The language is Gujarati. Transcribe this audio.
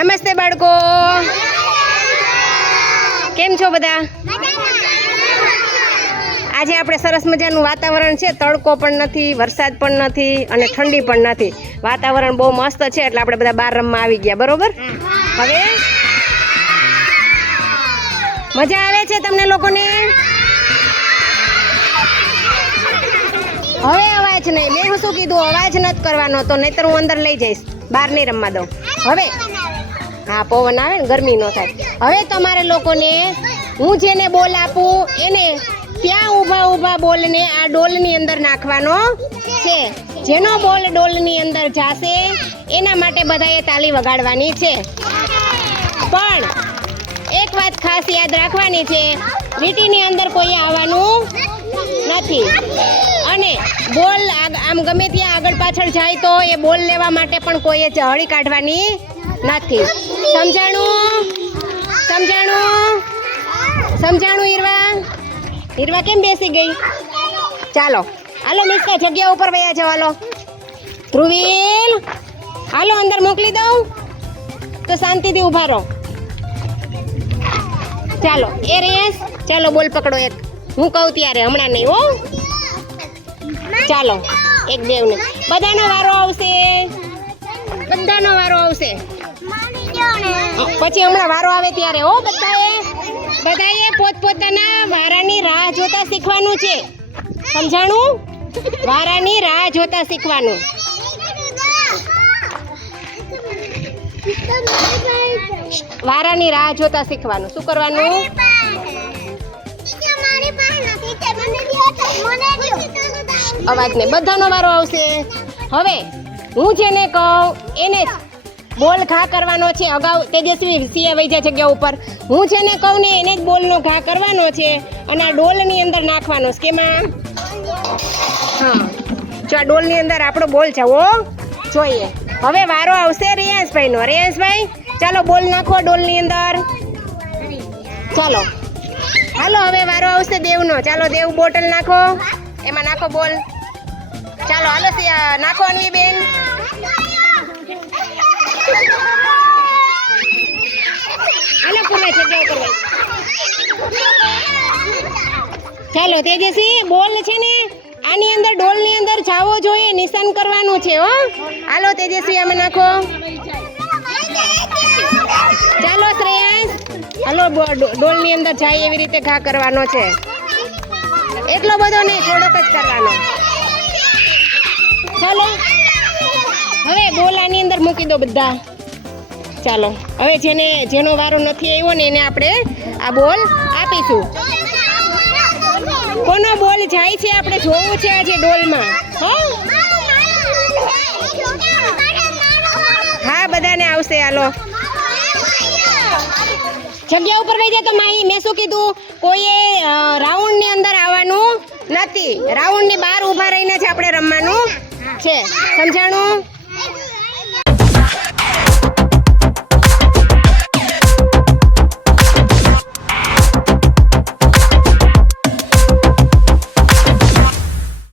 નમસ્તે બાળકો, કેમ છો બધા? આજે આપણે સરસ મજાનું વાતાવરણ છે, તડકો પણ નથી, વરસાદ પણ નથી અને ઠંડી પણ નથી. વાતાવરણ બહુ મસ્ત છે એટલે આપણે બધા બહાર રમવા આવી ગયા, બરોબર? હવે મજા આવે છે તમને લોકોને? હવે અવાજ નહીં, મેં શું કીધું, અવાજ નથી કરવાનો, તો નહીતર હું અંદર લઈ જઈશ, બહાર નહીં રમવા દઉં. હવે હા, પવન આવે ને, ગરમી ન થાય. હવે તમારે લોકોને હું જેને બોલ આપું એને ત્યાં ઊભા ઊભા બોલને આ ડોલની અંદર નાખવાનો છે. જેનો બોલ ડોલની અંદર જાશે એના માટે બધાએ તાલી વગાડવાની છે. પણ એક વાત ખાસ યાદ રાખવાની છે, લીટીની અંદર કોઈ આવવાનું નથી અને બોલ આમ ગમે ત્યાં આગળ પાછળ જાય તો એ બોલ લેવા માટે પણ કોઈએ હળી કાઢવાની નથી. સમજાણું? સમજાણું? સમજાણું? હીરવા કેમ બેસી ગઈ? ચાલો હાલો મિસ્કા, જગ્યા ઉપર વયા જાવ. હાલો ધ્રુવીલ, હાલો અંદર મોકલી દઉં તો શાંતિથી ઊભા રહો. ચાલો એ રેસ, ચાલો બોલ પકડો એક, હું કહું ત્યારે, હમણાં નહીં હો. ચાલો એક દેવને, બધાનો વારો આવશે, બધાનો વારો આવશે. પછી હમણાં વારો આવે ત્યારે હો. બધાએ પોતપોતાના વારાની રાહ જોતા શીખવાનું છે. સમજાણું? વારાની રાહ જોતા શીખવાનું. વારાની રાહ જોતા શીખવાનું. શું કરવાનું? અવાજ નહીં, બધાનો વારો આવશે. હવે હું જેને કહું એને બોલ ઘા કરવાનો છે. અગાઉ તેજસ્વી સિંહ વૈજા જગ્યા ઉપર હું જેને કહું ને એને જ બોલનો ઘા કરવાનો છે અને આ ડોલની અંદર નાખવાનો છે. કેમાં? હા, જો આ ડોલની અંદર આપણો બોલ જવો જોઈએ. હવે વારો આવશે રિયાંશભાઈનો. રિયાંશભાઈ ચાલો બોલ નાખો ડોલની અંદર. ચાલો હાલો, હવે વારો આવશે દેવનો. ચાલો દેવ, બોટલ નાખો, એમાં નાખો બોલ. ચાલો હાલો નાખો અન્વી બેન. હાલો પૂરા જગ્યા કરવા. ચાલો તેજસ્વી, બોલ છે ને આની અંદર ડોલની અંદર જાવો જોઈએ, નિશાન કરવાનું છે હો. હાલો તેજસ્વી આમાં નાખો. ચાલો શ્રેયાંશ, હાલો ડોલની અંદર જાય એવી રીતે ઘા કરવાનો છે. એટલો બધો નહીં, થોડોક જ કરવાનો. ચાલો હવે બોલ આની અંદર મૂકી દો બધા. ચાલો હવે જેનો વારો નથી આવ્યો ને એને આપણે આ બોલ આપીશું. કોનો બોલ જાય છે આપણે જોવું છે આજે ડોલમાં. હા બધાને આવશે. હાલો જગ્યા ઉપર વહી જાય તો માહી, મેં શું કીધું, કોઈએ રાઉન્ડની અંદર આવવાનું નથી. રાઉન્ડની બહાર ઊભા રહીને જ આપણે રમવાનું છે. સમજાણું?